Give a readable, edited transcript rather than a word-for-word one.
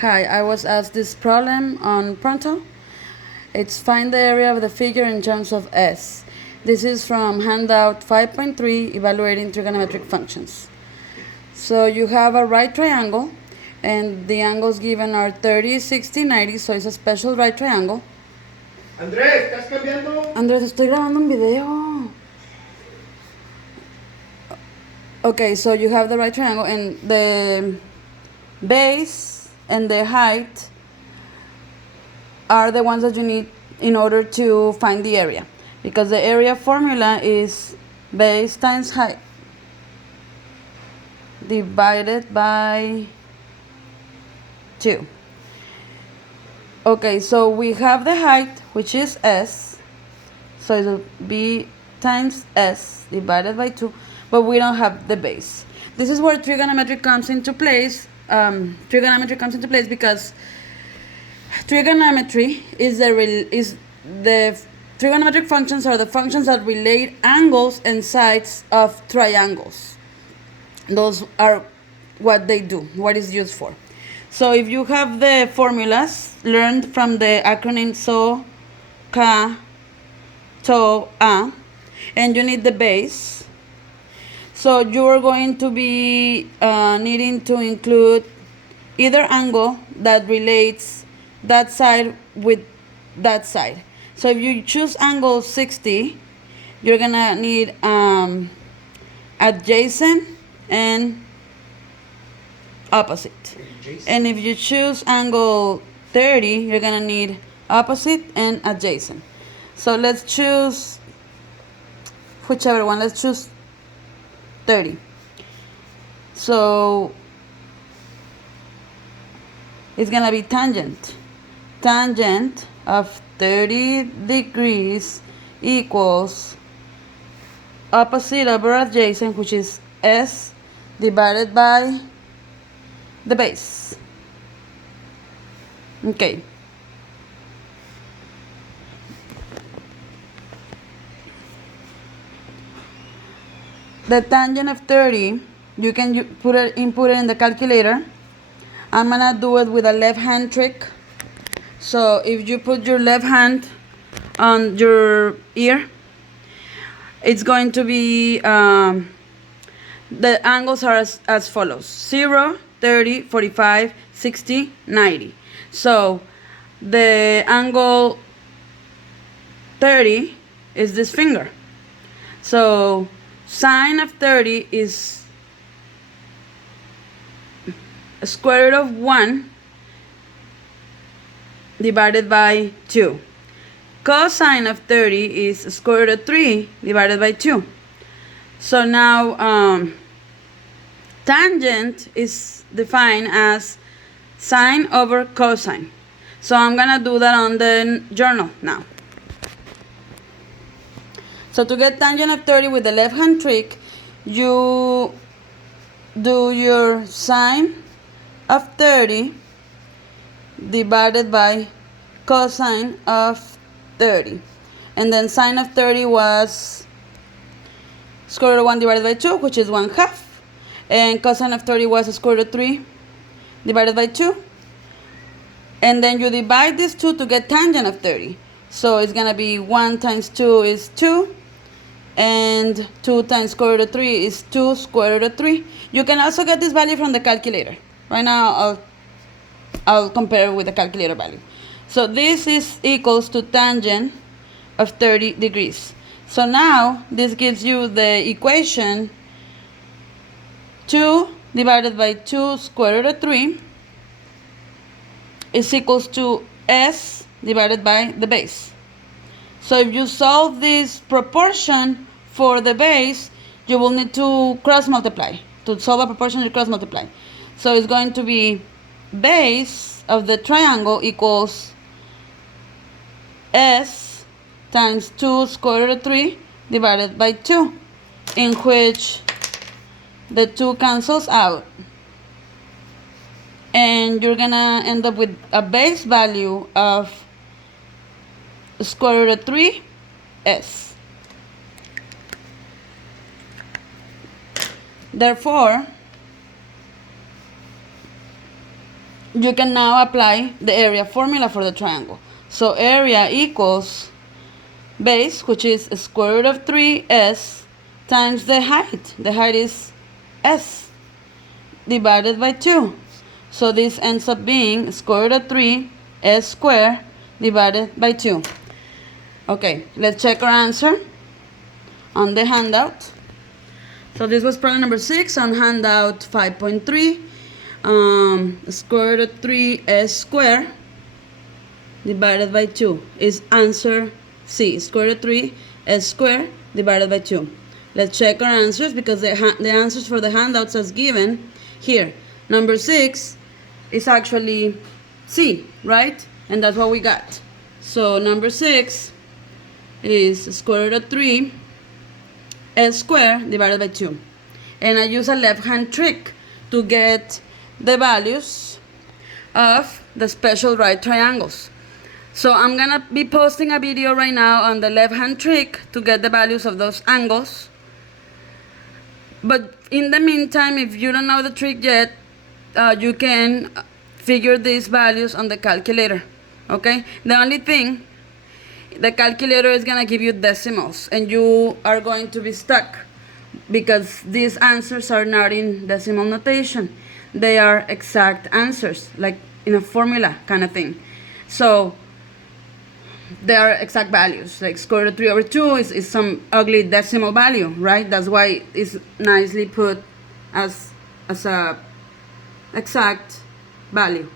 Hi, I was asked this problem on Pronto. It's find the area of the figure in terms of S. This is from Handout 5.3, Evaluating Trigonometric Functions. So you have a right triangle, and the angles given are 30, 60, 90, so it's a special right triangle. Andrés, ¿estás cambiando? Andrés, estoy grabando un video. Okay, so you have the right triangle, and the base and the height are the ones that you need in order to find the area, because the area formula is base times height divided by 2. Okay, so we have the height, which is S, so it will be times S divided by 2, but we don't have the base. This is where trigonometry comes into place. Because trigonometry is the trigonometric functions are the functions that relate angles and sides of triangles. Those are what they do, what is used for. So if you have the formulas learned from the acronym SO, CA, TO, A, and you need the base, so you are going to be needing to include either angle that relates that side with that side. So if you choose angle 60, you're gonna need adjacent and opposite. And if you choose angle 30, you're gonna need opposite and adjacent. So let's choose whichever one. Let's choose 30. So it's gonna be tangent. Tangent of 30 degrees equals opposite over adjacent, which is S divided by the base. Okay. The tangent of 30, you can input it in the calculator. I'm gonna do it with a left hand trick. So if you put your left hand on your ear, it's going to be, the angles are as follows: 0, 30, 45, 60, 90. So the angle 30 is this finger. So sine of 30 is square root of 1 divided by 2. Cosine of 30 is square root of 3 divided by 2. So now tangent is defined as sine over cosine. So I'm gonna do that on the journal now. So to get tangent of 30 with the left hand trick, you do your sine of 30 divided by cosine of 30. And then sine of 30 was square root of 1 divided by 2, which is 1/2. And cosine of 30 was square root of 3 divided by 2. And then you divide these two to get tangent of 30. So it's going to be 1 times 2 is 2. And 2 times square root of 3 is 2 square root of 3. You can also get this value from the calculator. Right now I'll compare with the calculator value. So this is equals to tangent of 30 degrees. So now this gives you the equation 2 divided by 2 square root of 3 is equals to S divided by the base. So if you solve this proportion for the base, you will need to cross multiply. To solve a proportion, you cross multiply. So it's going to be base of the triangle equals S times 2 square root of 3 divided by 2, in which the 2 cancels out. And you're gonna end up with a base value of square root of 3s. Therefore, you can now apply the area formula for the triangle. So area equals base, which is square root of 3s, times the height. The height is s, divided by 2. So this ends up being square root of 3 s squared divided by 2. Okay, let's check our answer on the handout. So this was problem number 6 on handout 5.3. Square root of 3s squared divided by 2 is answer C. Square root of 3s squared divided by 2. Let's check our answers because the answers for the handouts as given here. Number 6 is actually C, right? And that's what we got. So number 6 is square root of 3 s squared divided by 2. And I use a left-hand trick to get the values of the special right triangles. So I'm gonna be posting a video right now on the left-hand trick to get the values of those angles. But in the meantime, if you don't know the trick yet, you can figure these values on the calculator, okay? The only thing, the calculator is gonna give you decimals and you are going to be stuck because these answers are not in decimal notation. They are exact answers, like in a formula kind of thing. So they are exact values, like square root of 3 over 2 is some ugly decimal value, right? That's why it's nicely put as a exact value.